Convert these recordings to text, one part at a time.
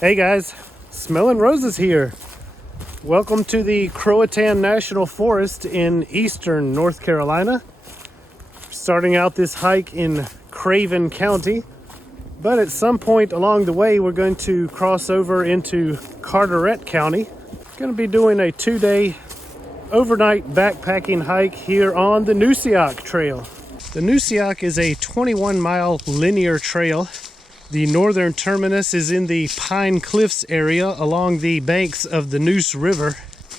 Hey guys, smelling roses here. Welcome to the Croatan National Forest in eastern North Carolina. Starting out this hike in Craven County, but at some point along the way we're going to cross over into Carteret County. Going to be doing a 2-day overnight backpacking hike here on the Neusiok Trail. The Neusiok is a 21-mile linear trail. The northern terminus is in the Pine Cliffs area along the banks of the Neuse River.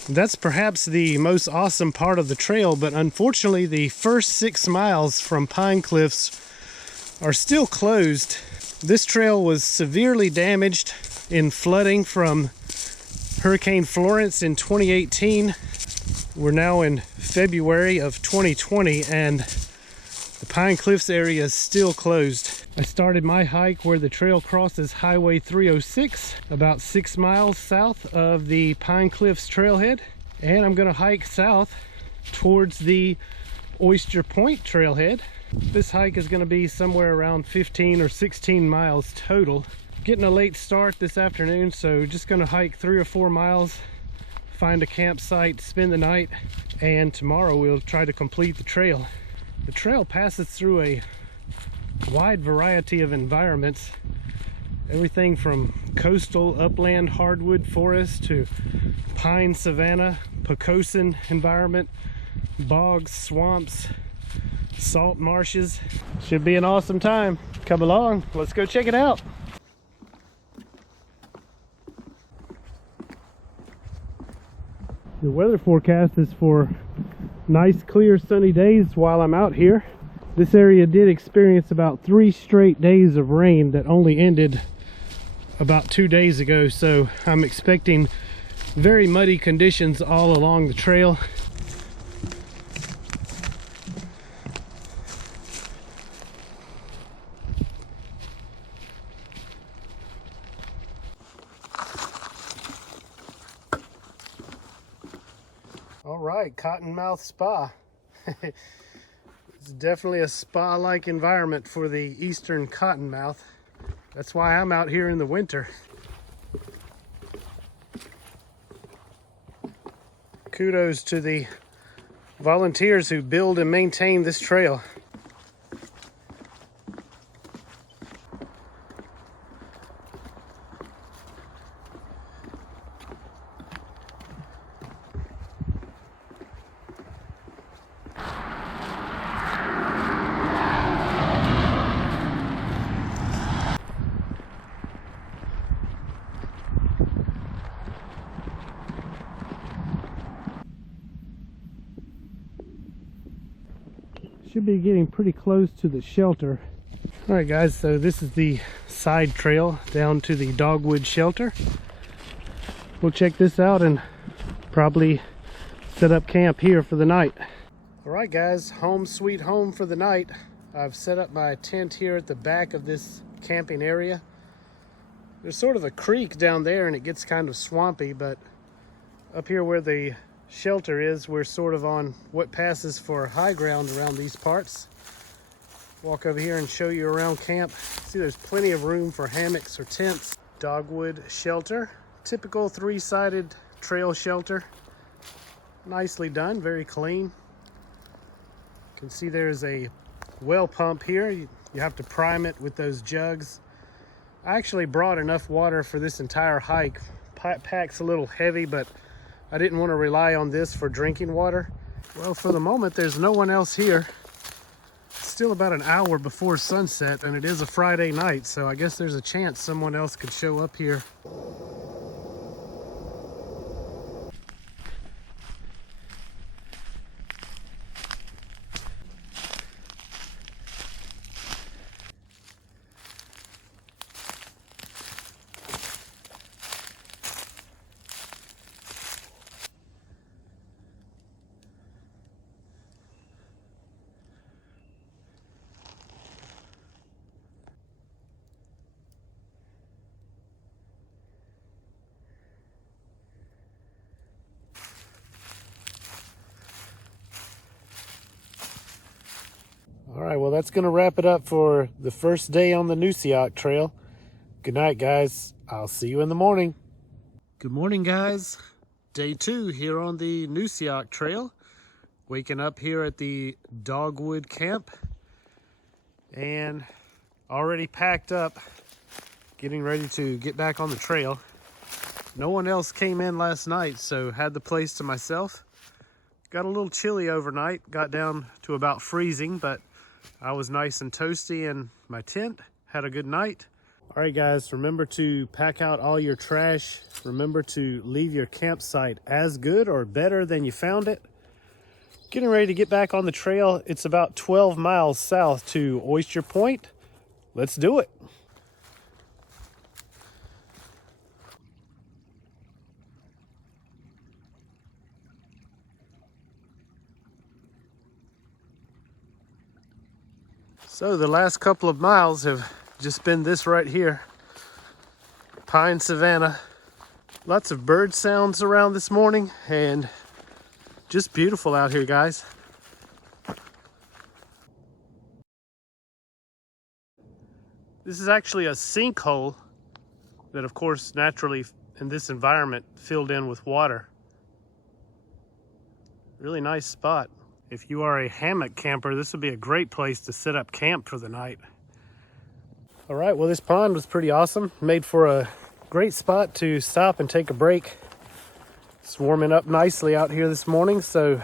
That's perhaps the most awesome part of the trail, but unfortunately the first 6 miles from Pine Cliffs are still closed. This trail was severely damaged in flooding from Hurricane Florence in 2018. We're now in February of 2020 and the Pine Cliffs area is still closed. I started my hike where the trail crosses Highway 306, about 6 miles south of the Pine Cliffs trailhead. And I'm gonna hike south towards the Oyster Point trailhead. This hike is gonna be somewhere around 15 or 16 miles total. Getting a late start this afternoon, so just gonna hike 3 or 4 miles, find a campsite, spend the night, and tomorrow we'll try to complete the trail. The trail passes through a wide variety of environments, everything from coastal upland hardwood forest to pine savanna, pocosin environment, bogs, swamps, salt marshes. Should be an awesome time. Come along, let's go check it out. The weather forecast is for nice clear sunny days while I'm out here. This area did experience about 3 straight days of rain that only ended about 2 days ago, so I'm expecting very muddy conditions all along the trail. All right, Cottonmouth Spa. It's definitely a spa-like environment for the eastern cottonmouth. That's why I'm out here in the winter. Kudos to the volunteers who build and maintain this trail. Should be getting pretty close to the shelter. All right guys, so this is the side trail down to the Dogwood shelter. We'll check this out and probably set up camp here for the night. All right guys, home sweet home for the night. I've set up my tent here at the back of this camping area. There's sort of a creek down there and it gets kind of swampy, but up here where the shelter is, we're sort of on what passes for high ground around these parts. Walk over here and show you around camp. See, there's plenty of room for hammocks or tents. Dogwood shelter, typical 3-sided trail shelter. Nicely done, very clean. You can see there's a well pump here. You have to prime it with those jugs. I actually brought enough water for this entire hike. Pack's a little heavy, but I didn't want to rely on this for drinking water. Well, for the moment, there's no one else here. It's still about an hour before sunset, and it is a Friday night, so I guess there's a chance someone else could show up here. All right, well, that's going to wrap it up for the first day on the Neusiok Trail. Good night, guys. I'll see you in the morning. Good morning, guys. Day 2 here on the Neusiok Trail. Waking up here at the Dogwood camp and already packed up, getting ready to get back on the trail. No one else came in last night, so had the place to myself. Got a little chilly overnight, got down to about freezing, but I was nice and toasty in my tent, had a good night. All right, guys, remember to pack out all your trash. Remember to leave your campsite as good or better than you found it. Getting ready to get back on the trail. It's about 12 miles south to Oyster Point. Let's do it. So the last couple of miles have just been this right here. Pine savanna. Lots of bird sounds around this morning and just beautiful out here, guys. This is actually a sinkhole that, of course, naturally in this environment filled in with water. Really nice spot. If you are a hammock camper, this would be a great place to set up camp for the night. All right, well, this pond was pretty awesome. Made for a great spot to stop and take a break. It's warming up nicely out here this morning, so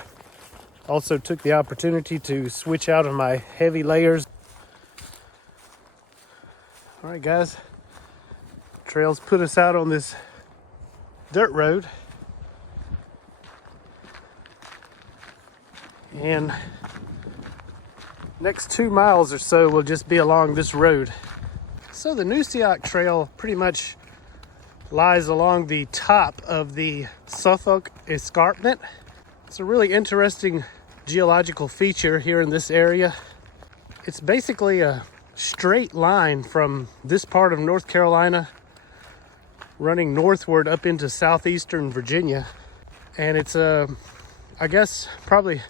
also took the opportunity to switch out of my heavy layers. All right, guys, trails put us out on this dirt road. And next 2 miles or so will just be along this road. So the Neusiok Trail pretty much lies along the top of the Suffolk Escarpment. It's a really interesting geological feature here in this area. It's basically a straight line from this part of North Carolina running northward up into southeastern Virginia. And it's I guess probably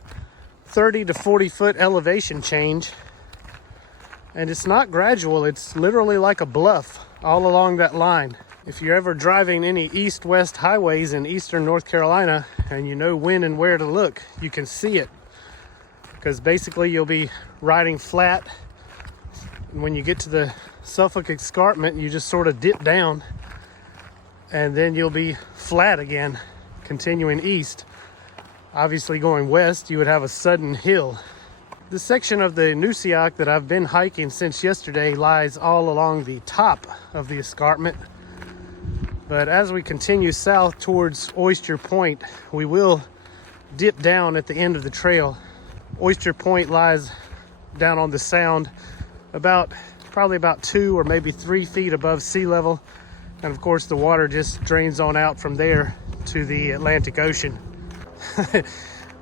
30 to 40 foot elevation change, and it's not gradual. It's literally like a bluff all along that line. If you're ever driving any east-west highways in eastern North Carolina and you know when and where to look, you can see it, because basically you'll be riding flat, and when you get to the Suffolk Escarpment you just sort of dip down and then you'll be flat again, continuing east. Obviously going west, you would have a sudden hill. This section of the Neusiok that I've been hiking since yesterday lies all along the top of the escarpment. But as we continue south towards Oyster Point, we will dip down at the end of the trail. Oyster Point lies down on the sound probably about 2 or maybe 3 feet above sea level. And of course the water just drains on out from there to the Atlantic Ocean.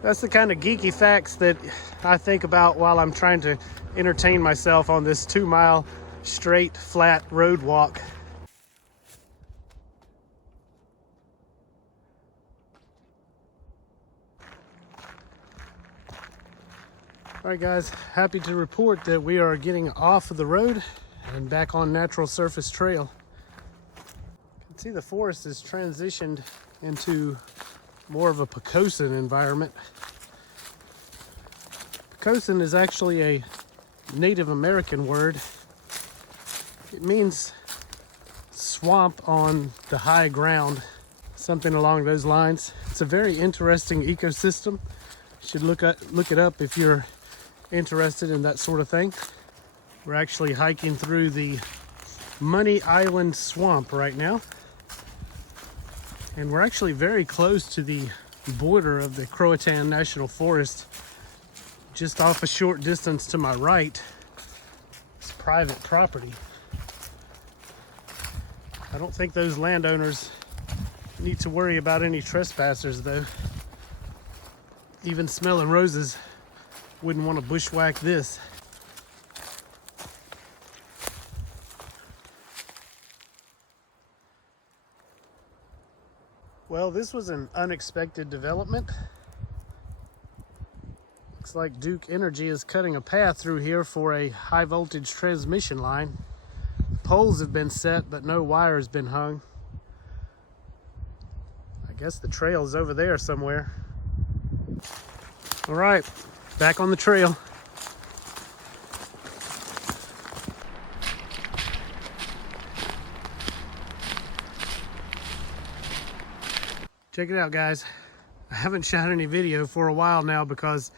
That's the kind of geeky facts that I think about while I'm trying to entertain myself on this 2 mile straight flat road walk. All right, guys, happy to report that we are getting off of the road and back on natural surface trail. You can see the forest has transitioned into more of a Pocosin environment. Pocosin is actually a Native American word. It means swamp on the high ground, something along those lines. It's a very interesting ecosystem. You should look it up if you're interested in that sort of thing. We're actually hiking through the Money Island Swamp right now. And we're actually very close to the border of the Croatan National Forest. Just off a short distance to my right, it's private property. I don't think those landowners need to worry about any trespassers, though. Even smelling roses wouldn't want to bushwhack this. Well, this was an unexpected development. Looks like Duke Energy is cutting a path through here for a high voltage transmission line. poles have been set, but no wire has been hung. I guess the trail is over there somewhere. All right, back on the trail. Check it out, guys. I haven't shot any video for a while now because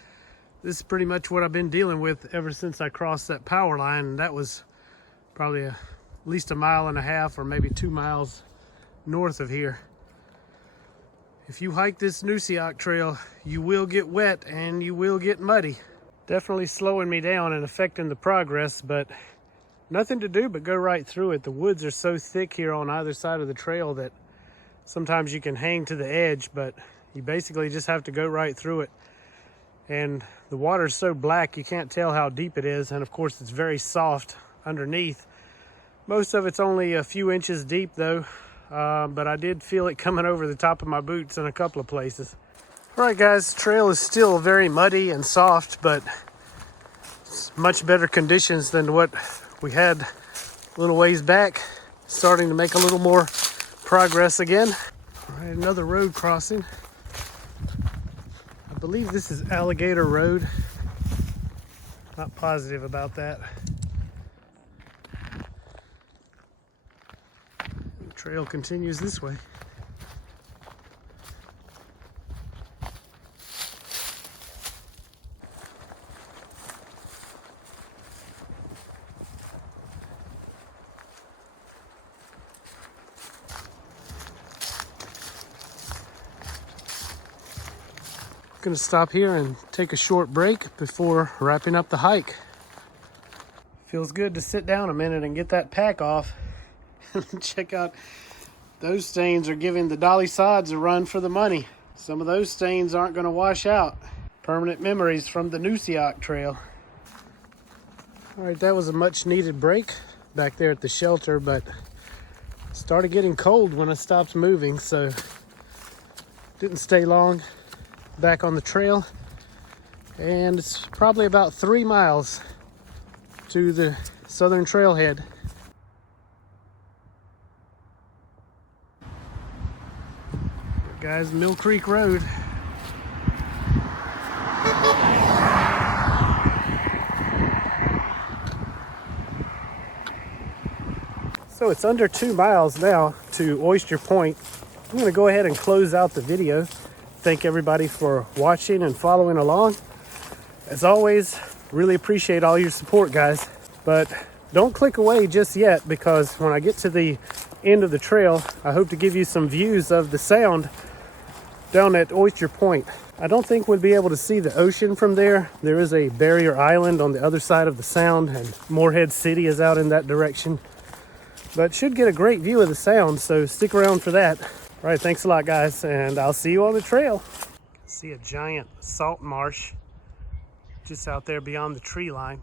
this is pretty much what I've been dealing with ever since I crossed that power line, and that was probably at least 1.5 miles or maybe 2 miles north of here. If you hike this Neusiok Trail, you will get wet and you will get muddy. Definitely slowing me down and affecting the progress, but nothing to do but go right through it. The woods are so thick here on either side of the trail that sometimes you can hang to the edge, but you basically just have to go right through it. And the water's so black you can't tell how deep it is, and of course it's very soft underneath. Most of it's only a few inches deep though, but I did feel it coming over the top of my boots in a couple of places. All right guys, the trail is still very muddy and soft, but it's much better conditions than what we had a little ways back. Starting to make a little more progress again. All right, another road crossing. I believe this is Alligator Road. Not positive about that. The trail continues this way. Going to stop here and take a short break before wrapping up the hike. Feels good to sit down a minute and get that pack off. Check out, those stains are giving the dolly sods a run for the money. Some of those stains aren't going to wash out. Permanent memories from the Neusiok Trail. All right, that was a much needed break back there at the shelter, but it started getting cold when I stopped moving, so didn't stay long. Back on the trail, and it's probably about 3 miles to the southern trailhead. Guys, Mill Creek Road. So it's under 2 miles now to Oyster Point. I'm going to go ahead and close out the video. Thank everybody for watching and following along. As always, really appreciate all your support, guys. But don't click away just yet, because when I get to the end of the trail, I hope to give you some views of the sound down at Oyster Point. I don't think we'll be able to see the ocean from there. There is a barrier island on the other side of the sound, and Morehead City is out in that direction. But should get a great view of the sound, so stick around for that. All right, thanks a lot, guys, and I'll see you on the trail. See a giant salt marsh just out there beyond the tree line.